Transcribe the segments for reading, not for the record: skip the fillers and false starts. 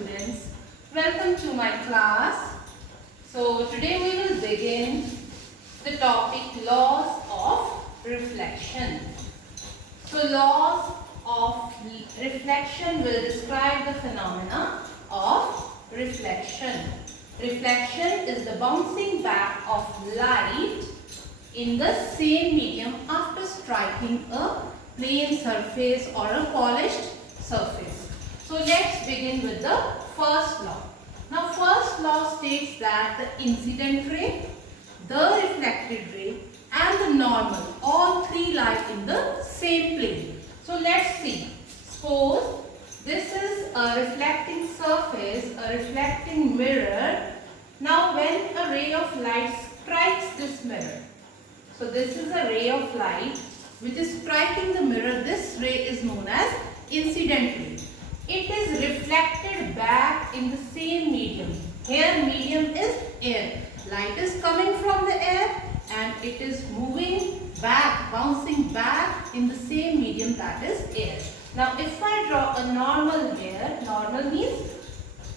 students, welcome to my class. So today we will begin the topic laws of reflection. So laws of reflection will describe the phenomena of reflection. Reflection is the bouncing back of light in the same medium after striking a plane surface or a polished surface. So let's begin with the first law. Now first law states that the incident ray, the reflected ray and the normal, all three lie in the same plane. So let's see. Suppose this is a reflecting surface, a reflecting mirror. Now when a ray of light strikes this mirror, so this is a ray of light which is striking the mirror. This ray is known as incident ray. It is reflected back in the same medium. Here medium is air. Light is coming from the air and it is moving back, bouncing back in the same medium, that is air. Now if I draw a normal here, normal means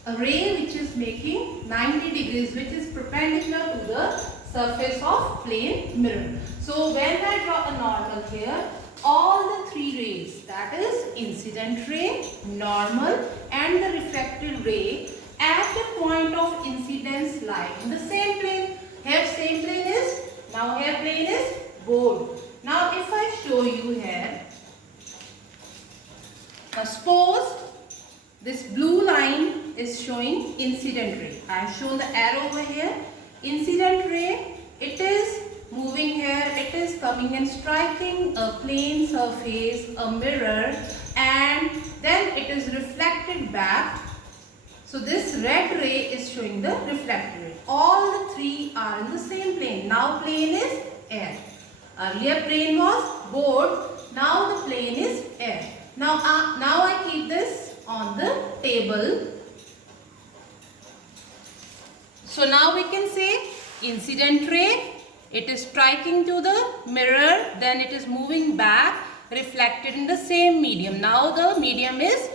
a ray which is making 90 degrees, which is perpendicular to the surface of plane mirror. So when I draw a normal here, all the three rays, that is incident ray, normal and the reflected ray at the point of incidence lie in the same plane. Here same plane is, now here plane is board. Now if I show you here, now suppose this blue line is showing incident ray. I have shown the arrow over here. Incident ray, it is moving here, it is coming and striking a plane surface, a mirror, and then it is reflected back. So this red ray is showing the reflected ray. All the three are in the same plane. Now plane is air. Earlier plane was board. Now the plane is air. Now I keep this on the table. So now we can say incident ray, it is striking to the mirror, then it is moving back, reflected in the same medium. Now the medium is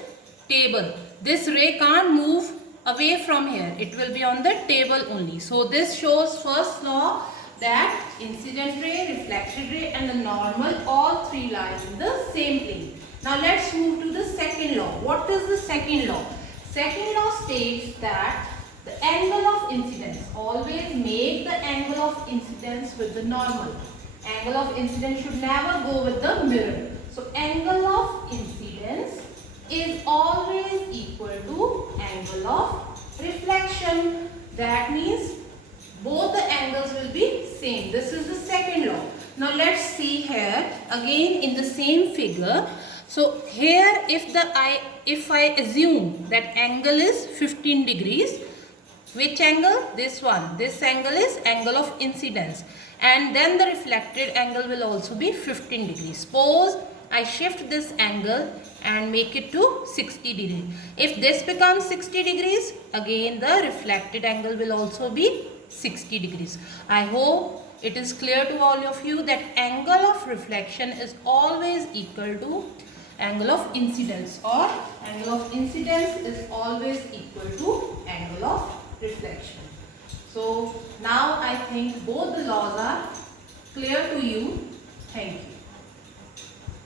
table. This ray can't move away from here. It will be on the table only. So this shows first law, that incident ray, reflected ray and the normal, all three lie in the same plane. Now let's move to the second law. What is the second law? Second law states that the angle of incidence, always make the angle of incidence with the normal. Angle of incidence should never go with the mirror. So angle of incidence is always equal to angle of reflection. That means both the angles will be same. This is the second law. Now let's see here again in the same figure. So here if I assume that angle is 15 degrees, which angle? This one. This angle is angle of incidence. And then the reflected angle will also be 15 degrees. Suppose I shift this angle and make it to 60 degrees. If this becomes 60 degrees, again the reflected angle will also be 60 degrees. I hope it is clear to all of you that angle of reflection is always equal to angle of incidence, or angle of incidence is always equal to angle of reflection. So now I think both the laws are clear to you. Thank you.